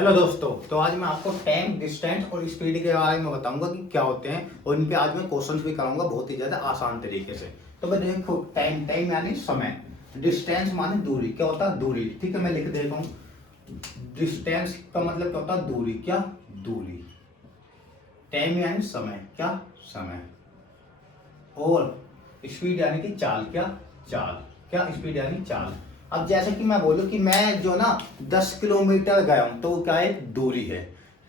Hello दोस्तों, तो आज मैं आपको टाइम, डिस्टेंस और स्पीड के बारे में बताऊंगा कि क्या होते हैं और इन पे आज मैं क्वेश्चंस भी कराऊंगा बहुत ही ज्यादा आसान तरीके से। तो मैं देखो, टाइम टाइम यानी समय, डिस्टेंस माने दूरी। क्या होता है? दूरी। ठीक है, मैं लिख देता हूँ। डिस्टेंस का मतलब क्या होता है? दूरी। क्या? दूरी। टाइम यानी समय। क्या? समय। और स्पीड यानी कि चाल। क्या? चाल। क्या? स्पीड यानी चाल। अब जैसे कि मैं बोलूं कि मैं जो ना 10 किलोमीटर गया हूं, तो क्या एक दूरी है।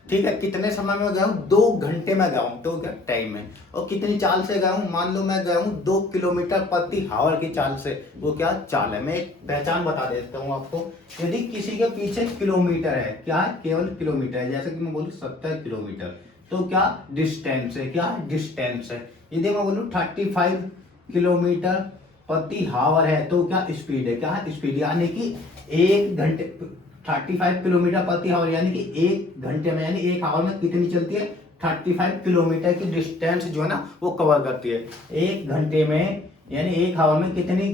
ठीक है, कितने समय में गया हूं? 2 घंटे में गया हूं, तो क्या टाइम है। और कितनी चाल से गया हूं? मान लो मैं गया हूं 2 किलोमीटर प्रति हावर की चाल से, वो क्या चाल है। मैं एक पहचान बता देता हूं आपको। यदि किसी के पीछे किलोमीटर है, क्या है? केवल किलोमीटर है। जैसे कि मैं बोलूं 70 किलोमीटर, तो क्या डिस्टेंस है। क्या डिस्टेंस है। यदि मैं बोलूं 35 किलोमीटर प्रति हावर है, तो क्या स्पीड है। क्या है? स्पीड। यानी कि 1 घंटे 35 किलोमीटर प्रति हावर, यानी कि 1 घंटे में, यानी 1 हावर में कितनी चलती है? 35 किलोमीटर की डिस्टेंस जो है ना वो कवर करती है। 1 घंटे में यानी 1 हावर में कितनी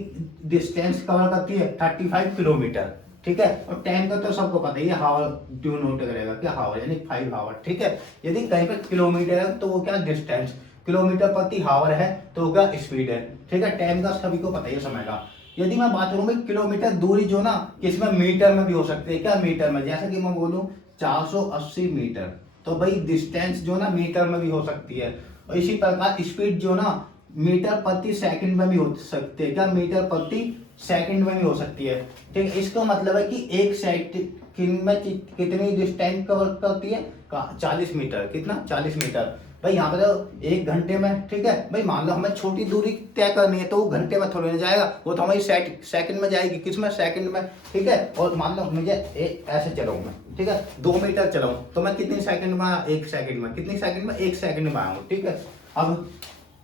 डिस्टेंस कवर करती है? 35 किलोमीटर। ठीक है, और टाइम का तो सबको पता ही है, हावर ड्यू नोट करेगा। क्या? हावर यानी 5 हावर। ठीक है, यदि कहीं पर किलोमीटर है तो वो क्या डिस्टेंस, किलोमीटर प्रति हावर है तो वो क्या स्पीड है। ठीक है, टाइम का सभी को पता ही है, समय का। यदि मैं बात करूं भाई किलोमीटर दूरी जो ना किसमें मीटर में भी हो सकती है। क्या? मीटर में। जैसे कि मैं बोलूं 480 मीटर, तो भाई डिस्टेंस जो ना मीटर में भी हो सकती है। और इसी प्रकार स्पीड जो ना मीटर प्रति सेकंड में भी हो सकती है। क्या? मीटर प्रति सेकंड में भी हो सकती है। ठीक है, इसका मतलब है कि एक सेकंड में कितनी डिस्टेंस कवर करती है? 40 मीटर। कितना? 40 मीटर। भाई यहाँ पे तो 1 घंटे में। ठीक है भाई, मान लो हमें छोटी दूरी तय करनी है, तो वो घंटे में थोड़ी ना जाएगा, वो तो हमारी सेकंड में जाएगी। किसमें? सेकंड में। ठीक है, और मान लो मुझे ऐसे चलाऊं मैं, ठीक है, 2 मीटर चलाऊं, तो मैं कितनी सेकंड में? 1 सेकंड में। कितनी सेकंड में? 1 सेकंड में आऊंगा। ठीक है, अब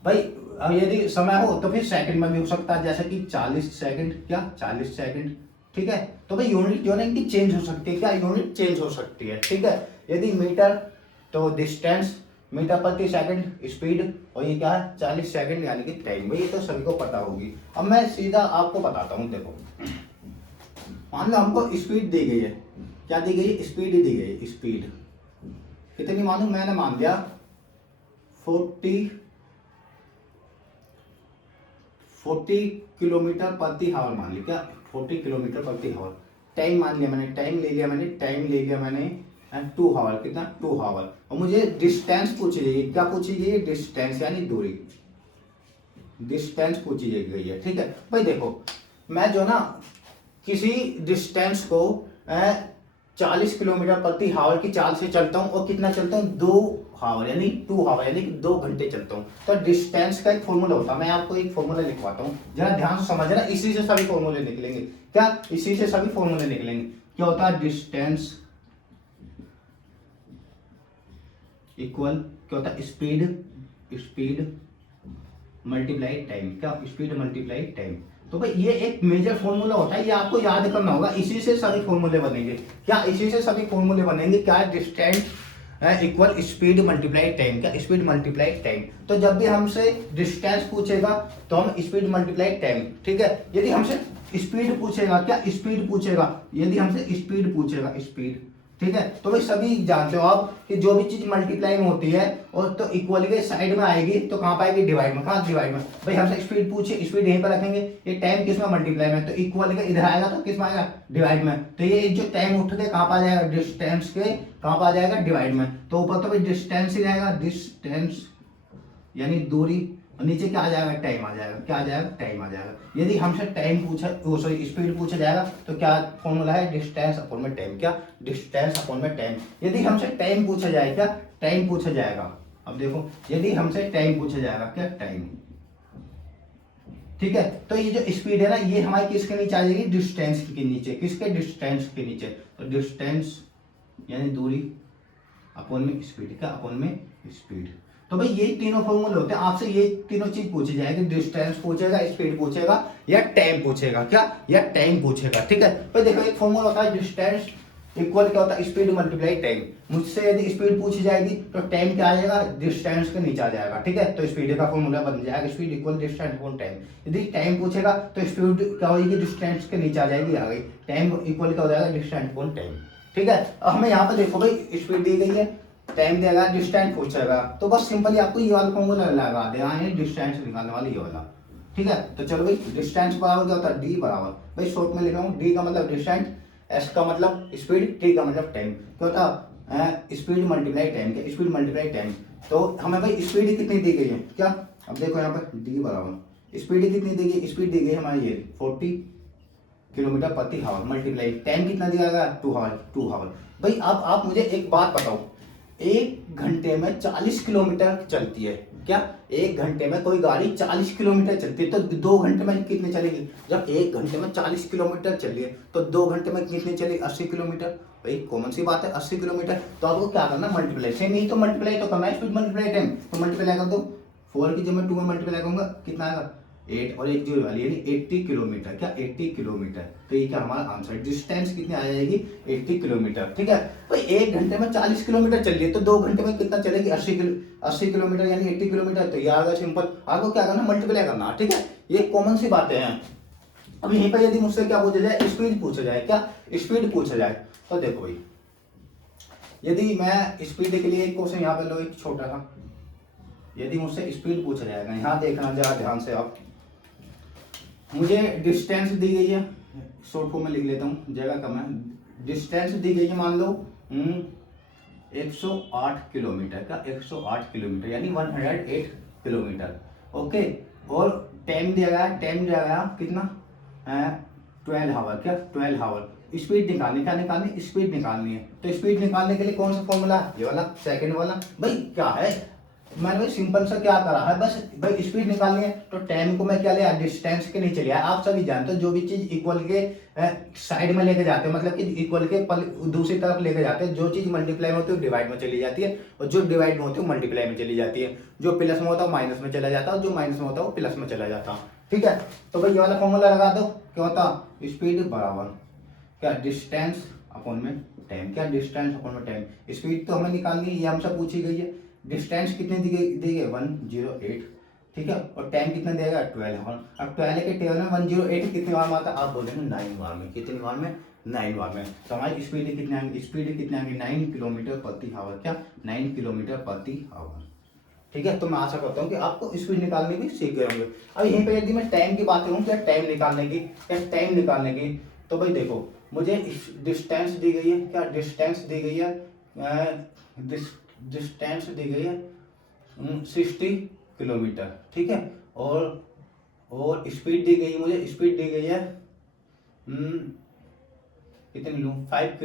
भाई अब यदि समय हो तो फिर सेकंड में भी हो सकता है, जैसे कि 40 सेकंड। क्या? 40 सेकंड। ठीक है, तो भाई यूनिट जो है ना इनकी चेंज हो सकती है। क्या? यूनिट चेंज हो सकती है। ठीक है, यदि मीटर तो डिस्टेंस, मीटर प्रति सेकंड स्पीड, और ये क्या है? 40 सेकंड यानी कि टाइम। भाई ये तो सभी को पता होगी। अब मैं सीधा आपको बताता हूँ। देखो, मान लो हमको स्पीड दी गई है। क्या दी गई है? स्पीड दी गई है। स्पीड कितनी मानू? मैंने मान दिया 40 किलोमीटर प्रति हावर मान लिया। क्या? 40 किलोमीटर प्रति हावर। टाइम मान लिया मैंने, टाइम ले लिया मैंने, टाइम ले लिया मैंने 2 हावर। कितना? 2 हावर। और मुझे डिस्टेंस पूछी गई है। क्या पूछी गई है? डिस्टेंस यानी दूरी। डिस्टेंस पूछी गई है। ठीक है भाई, देखो मैं जो ना किसी डिस्टेंस को 40 किलोमीटर प्रति हावर की चाल से चलता हूँ, और कितना चलता हूँ? 2 हावर यानी 2 हावर, यानी कि 2 घंटे चलता हूँ। तो डिस्टेंस का एक फॉर्मूला होता है, मैं आपको एक फॉर्मूला लिखवाता हूँ, जरा ध्यान से समझना। इसी से सभी फॉर्मूले निकलेंगे। क्या? इसी से सभी फॉर्मूले निकलेंगे। क्या होता है? डिस्टेंस इक्वल क्या होता है? स्पीड। Speed multiply time. क्या? Speed multiply time. तो भाई ये एक मेजर फॉर्मूला होता है, ये आपको याद करना होगा। इसी से सभी फॉर्मूले बनेंगे। क्या? इसी से सभी फॉर्मूले बनेंगे। क्या? Distance equal speed multiply time. क्या? Speed multiply time. तो जब भी हमसे डिस्टेंस पूछेगा तो हम स्पीड मल्टीप्लाई टाइम। ठीक है, यदि हमसे स्पीड पूछेगा, क्या स्पीड पूछेगा, यदि हमसे स्पीड पूछेगा, स्पीड। ठीक है, तो भाई सभी जानते हो आप कि जो भी चीज मल्टीप्लाई में होती है और तो इक्वल के साइड में आएगी, तो कहां पाएगी? डिवाइड में। कहां? डिवाइड में। भाई हमसे स्पीड पूछे, स्पीड यहीं पर रखेंगे। ये टाइम किस में? मल्टीप्लाई में। तो इक्वल के इधर आएगा तो किस में आएगा? डिवाइड में। तो ये जो टाइम उठ के कहां पा जाएगा? डिस्टेंस के कहां पा जाएगा? डिवाइड में। तो ऊपर तो भाई डिस्टेंस ही रहेगा, डिस्टेंस यानी दूरी, और नीचे क्या आ जाएगा? टाइम आ जाएगा। क्या आ जाएगा? टाइम आ जाएगा। यदि हमसे टाइम पूछा, वो सॉरी स्पीड पूछा जाएगा, तो क्या फॉर्मूला है? डिस्टेंस अपॉन में टाइम। क्या? डिस्टेंस अपॉन में टाइम। यदि हमसे टाइम पूछा जाए, क्या टाइम पूछा जाएगा, अब देखो यदि हमसे टाइम पूछा जाएगा, क्या टाइम। ठीक है, तो ये जो स्पीड है ना, ये हमारी किसके नीचे आ जाएगी? डिस्टेंस के नीचे। किसके? डिस्टेंस के नीचे। तो डिस्टेंस यानी दूरी अपॉन में स्पीड। क्या? अपॉन में स्पीड। तो भाई ये तीनों फॉर्मूले होते हैं, आपसे ये तीनों चीज पूछी जाएगी। डिस्टेंस पूछेगा, स्पीड पूछेगा, या टाइम पूछेगा। क्या? या टाइम पूछेगा। ठीक है भाई, देखो एक फॉर्मूला होता है डिस्टेंस इक्वल क्या होता है? Speed multiply time. मुझसे यदि स्पीड पूछी जाएगी तो टाइम क्या आ जाएगा? डिस्टेंस के नीचे आ जाएगा। ठीक है, तो स्पीड का फॉर्मूला बन जाएगा speed equal distance upon time. यदि टाइम पूछेगा तो स्पीड क्या होगी? डिस्टेंस के नीचे आ जाएगी, आ गई। टाइम इक्वल क्या हो जाएगा? Distance upon time. ठीक है, अब हमें यहाँ पे देखो भाई स्पीड दी गई है, टाइम दिया गया, डिस्टेंस पूछेगा, तो बस सिंपली आपको ये वाला फॉर्मूला लगा देना है, डिस्टेंस निकालने वाला ये वाला। ठीक है, तो चलो भाई डिस्टेंस बराबर क्या होता है, डी बराबर, भाई शॉर्ट में लिख रहा हूँ, डी का मतलब डिस्टेंस, एस का मतलब स्पीड, टी का मतलब टाइम, क्या होता है स्पीड मल्टीप्लाई टाइम, क्या स्पीड मल्टीप्लाई टाइम। तो हमें भाई स्पीड कितनी दी गई है, क्या अब देखो यहाँ पर डी बराबर स्पीड कितनी दी गई, स्पीड दी गई है हमारी ये 40 किलोमीटर प्रति हावर मल्टीप्लाई टाइम कितना दिया गया 2 आवर। भाई अब आप मुझे एक बात बताओ, एक घंटे में 40 किलोमीटर चलती है, क्या एक घंटे में कोई गाड़ी 40 किलोमीटर चलती है, तो 2 घंटे में कितनी चलेगी, जब एक घंटे में 40 किलोमीटर चल रही है तो 2 घंटे में कितनी चलेगी 80 किलोमीटर। भाई कॉमन सी बात है 80 किलोमीटर, तो आपको क्या करना मल्टीप्लाई, सेम ही तो मल्टीप्लाई तो करना है, स्पीड मल्टीप्लाई टाइम, तो मल्टीप्लाई कर दो 4 की जब मैं 2 में मल्टीप्लाई करूंगा कितना आएगा 8 और 1 जीरो वाली यानी 80 किलोमीटर, क्या 80 किलोमीटर, तो ये क्या हमारा आंसर, डिस्टेंस कितनी आ जाएगी 80 किलोमीटर। ठीक है, तो एक घंटे में 40 किलोमीटर चल रही है तो 2 घंटे में कितना चलेगी 80 किलोमीटर यानी 80 किलोमीटर, तो ये आ गया सिंपल, आपको क्या करना मल्टीप्लाई करना। ठीक है, ये कॉमन सी बातें हैं। अब यहीं पर यदि मुझसे क्या पूछा जाए, स्पीड पूछा जाए, क्या स्पीड पूछा जाए, तो देखो भाई यदि मैं स्पीड के लिए एक क्वेश्चन यहाँ पे लो एक छोटा सा, यदि मुझसे स्पीड पूछा जाएगा, यहाँ देखना जरा ध्यान से आप, मुझे डिस्टेंस दी गई है, शॉर्ट फॉर्म में लिख लेता हूँ जगह कम है, डिस्टेंस दी गई है मान लो 108 किलोमीटर का, 108 किलोमीटर यानी 108 किलोमीटर। ओके, और टाइम दिया गया, टाइम दिया गया कितना 12 आवर, क्या 12 आवर। स्पीड निकालनी, क्या निकालनी स्पीड निकालनी है, तो स्पीड निकालने के लिए कौन सा फॉर्मूला, ये वाला सेकंड वाला। भाई क्या है, मैंने भाई सिंपल सा क्या करा है, बस भाई स्पीड निकालनी है तो टाइम को मैं क्या लिया डिस्टेंस के नीचे लिया। आप सभी जानते हो जो भी चीज इक्वल के साइड में लेके जाते हैं, मतलब कि इक्वल के दूसरी तरफ लेके जाते हैं, जो चीज मल्टीप्लाई में होती है वो डिवाइड में चली जाती है, और जो डिवाइड में होती है मल्टीप्लाई में चली जाती है, जो प्लस में होता है माइनस में चला जाता है, और जो माइनस में होता है वो प्लस में चला जाता है। ठीक है, तो भाई ये वाला फॉर्मूला लगा दो, क्या होता स्पीड बराबर क्या डिस्टेंस अपॉन में टाइम, क्या डिस्टेंस अपॉन में टाइम। स्पीड तो हमें निकालनी है, ये हमसे पूछी गई है, डिस्टेंस कितने दी गई 108, ठीक है, और टाइम कितना देगा 12 आवर। अब 12 के टेबल में 108 कितने बार में आता है, आप बोलेंगे 9 बार में, कितनी बार में 9 बार में। तो हमारी स्पीड कितने आएंगे, स्पीड कितने आएंगे 9 किलोमीटर प्रति आवर, क्या 9 किलोमीटर प्रति आवर। ठीक है, तो मैं आशा करता हूँ कि आपको स्पीड निकालने की सीख गए होंगे। अब यहीं पे यदि मैं टाइम की बात करूँ, क्या टाइम निकालने की, क्या टाइम निकालने की, तो भाई देखो मुझे डिस्टेंस दी गई है, क्या डिस्टेंस दी गई है, डिस्टेंस दी गई है 60 किलोमीटर, ठीक है, और स्पीड दी गई है, मुझे स्पीड दी गई है कितनी लूँ 5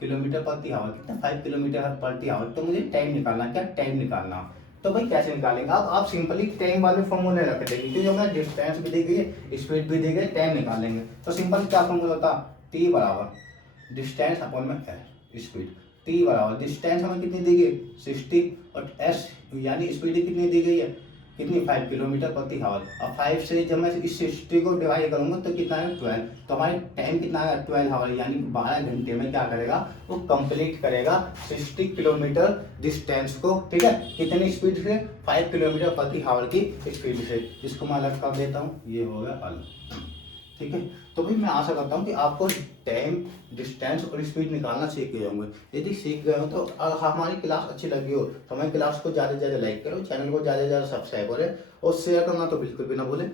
किलोमीटर प्रति आवर, कितना 5 किलोमीटर प्रति आवर। तो मुझे टाइम निकालना, क्या टाइम निकालना, तो भाई कैसे निकालेंगे आप सिंपली टाइम वाले फॉर्मूले रख देंगे, क्योंकि हमें डिस्टेंस भी दी गई है स्पीड भी दी गई, टाइम निकालेंगे तो सिंपल क्या फॉर्मूला होता टी बराबर डिस्टेंस अपॉन में स्पीड। टी बराबर डिस्टेंस हमें कितनी दी गई 60 और एस यानी स्पीड कितनी दी गई है कितनी 5 किलोमीटर प्रति आवर। अब 5 से जब मैं इस 60 को डिवाइड करूंगा तो कितना है 12, तो हमारे टाइम कितना है 12 आवर यानी 12 घंटे में क्या करेगा वो कंप्लीट करेगा 60 किलोमीटर डिस्टेंस को। ठीक है, कितनी स्पीड से 5 किलोमीटर प्रति आवर की स्पीड से। इसको मैं अलग कर देता हूँ, ये हो गया अलग। ठीक है, तो भाई मैं आशा करता हूँ कि आपको टाइम डिस्टेंस और स्पीड निकालना सीख गए होंगे। यदि सीख गए हो तो हमारी क्लास अच्छी लगी हो तो हमारी क्लास को ज़्यादा से ज़्यादा लाइक करो, चैनल को ज़्यादा से ज़्यादा सब्सक्राइब करें और शेयर करना तो बिल्कुल भी ना भूलें।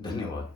धन्यवाद।